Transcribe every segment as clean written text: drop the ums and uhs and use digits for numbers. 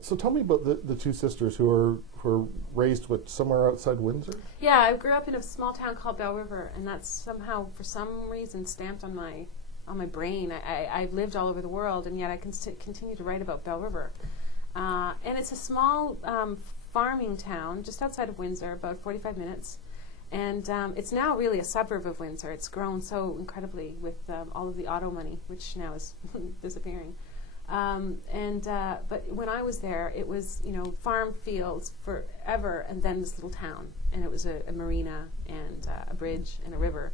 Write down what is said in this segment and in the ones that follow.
So tell me about the two sisters who are raised somewhere outside Windsor. Yeah, I grew up in a small town called Bell River, and that's somehow, for some reason, stamped on my brain. I've lived all over the world, and yet I can continue to write about Bell River. And it's a small farming town just outside of Windsor, about 45 minutes. And it's now really a suburb of Windsor. It's grown so incredibly with all of the auto money, which now is disappearing. But when I was there, it was, farm fields forever, and then this little town. And it was a marina and a bridge and a river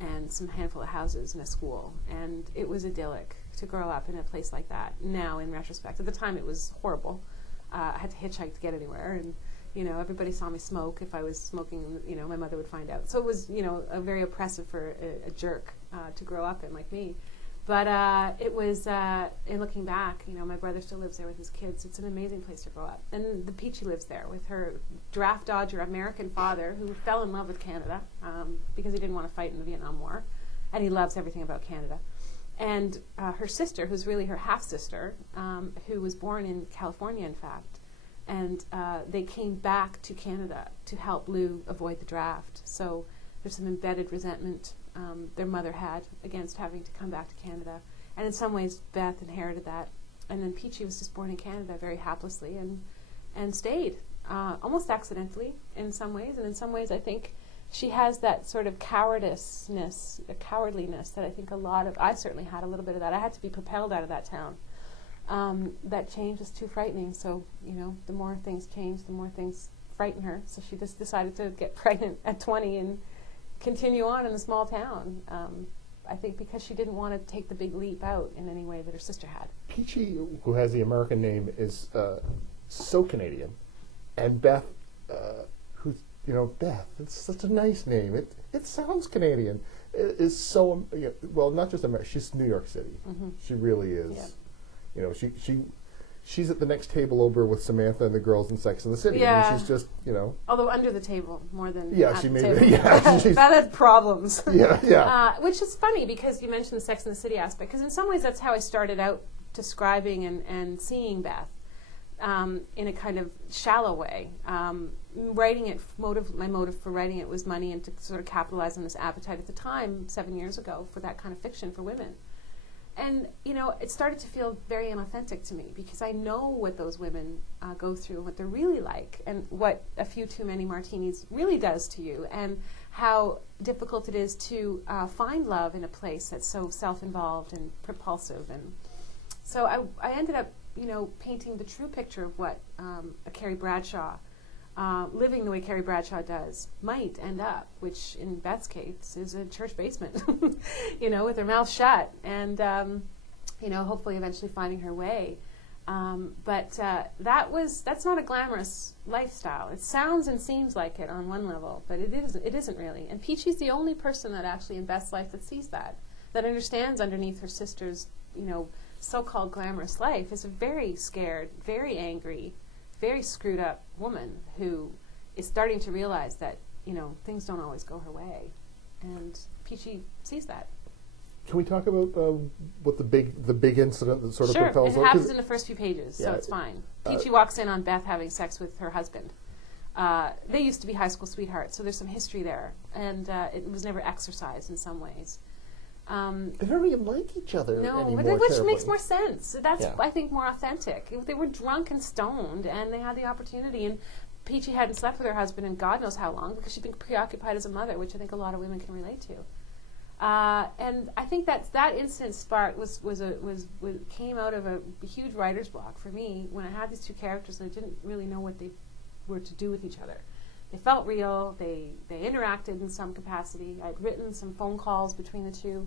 and some handful of houses and a school. And it was idyllic to grow up in a place like that. Now, in retrospect, at the time it was horrible. I had to hitchhike to get anywhere, and everybody saw me smoke. If I was smoking, my mother would find out. So it was, a very oppressive for a jerk to grow up in, like me. But it was, in looking back, my brother still lives there with his kids. It's an amazing place to grow up. And the Peachy lives there with her draft dodger American father, who fell in love with Canada because he didn't want to fight in the Vietnam War. And he loves everything about Canada. And her sister, who's really her half-sister, who was born in California, in fact. And they came back to Canada to help Lou avoid the draft. So there's some embedded resentment their mother had against having to come back to Canada. And in some ways, Beth inherited that. And then Peachy was just born in Canada very haplessly and stayed, almost accidentally in some ways. And in some ways, I think she has that sort of cowardliness that I think I certainly had a little bit of that. I had to be propelled out of that town. That change was too frightening. So, the more things change, the more things frighten her. So she just decided to get pregnant at 20 and continue on in a small town. I think because she didn't want to take the big leap out in any way that her sister had. Peachy, who has the American name, is so Canadian. And Beth, who's, Beth, it's such a nice name. It sounds Canadian. It is so, well, not just American, she's New York City. Mm-hmm. She really is. Yeah. She's at the next table over with Samantha and the girls in Sex and the City. Yeah. And she's just, Although under the table more than at she the table. Yeah, that had problems. Yeah. Which is funny because you mentioned the Sex and the City aspect. Because in some ways that's how I started out describing and seeing Beth in a kind of shallow way. Writing it, my motive for writing it was money and to sort of capitalize on this appetite at the time, 7 years ago, for that kind of fiction for women. And, it started to feel very inauthentic to me because I know what those women go through and what they're really like and what a few too many martinis really does to you and how difficult it is to find love in a place that's so self-involved and propulsive. And so I ended up, painting the true picture of what a Carrie Bradshaw, living the way Carrie Bradshaw does, might end up, which in Beth's case is a church basement, with her mouth shut, and hopefully eventually finding her way. But that's not a glamorous lifestyle. It sounds and seems like it on one level, but it isn't really. And Peachy's the only person that actually in Beth's life that sees that understands underneath her sister's, so-called glamorous life is a very scared, very angry, very screwed up woman who is starting to realize that, things don't always go her way. And Peachy sees that. Can we talk about what the big incident that sort of propels her? Sure, it happens in the first few pages, so it's fine. Peachy walks in on Beth having sex with her husband. They used to be high school sweethearts, so there's some history there. And it was never exercised in some ways. They don't even like each other anymore. Which makes more sense. That's, I think, more authentic. They were drunk and stoned, and they had the opportunity. And Peachy hadn't slept with her husband in God knows how long because she'd been preoccupied as a mother, which I think a lot of women can relate to. And I think that instant spark came out of a huge writer's block for me when I had these two characters and I didn't really know what they were to do with each other. They felt real. They interacted in some capacity. I'd written some phone calls between the two,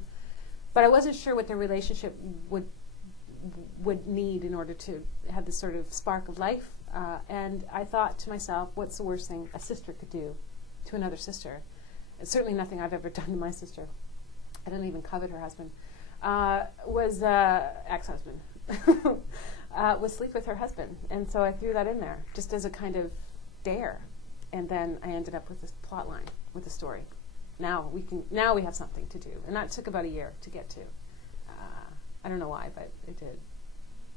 but I wasn't sure what their relationship would need in order to have this sort of spark of life. And I thought to myself, what's the worst thing a sister could do to another sister? It's certainly nothing I've ever done to my sister. I didn't even covet her husband. Was ex-husband. Was sleep with her husband. And so I threw that in there just as a kind of dare. And then I ended up with this plot line, with the story. Now we have something to do. And that took about a year to get to. I don't know why, but it did.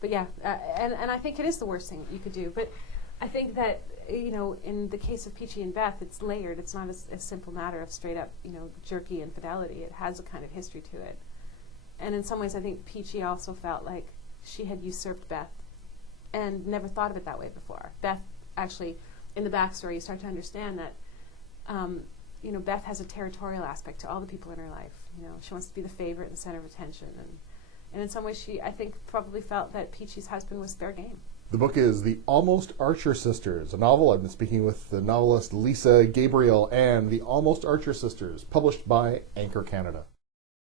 But yeah, and I think it is the worst thing you could do. But I think that, you know, in the case of Peachy and Beth, it's layered. It's not a simple matter of straight up, you know, jerky infidelity. It has a kind of history to it. And in some ways, I think Peachy also felt like she had usurped Beth and never thought of it that way before. Beth, actually, in the backstory, you start to understand that, you know, Beth has a territorial aspect to all the people in her life. You know, she wants to be the favorite and the center of attention. And in some ways, she, I think, probably felt that Peachy's husband was fair game. The book is The Almost Archer Sisters, a novel. I've been speaking with the novelist Lisa Gabriele and The Almost Archer Sisters, published by Anchor Canada.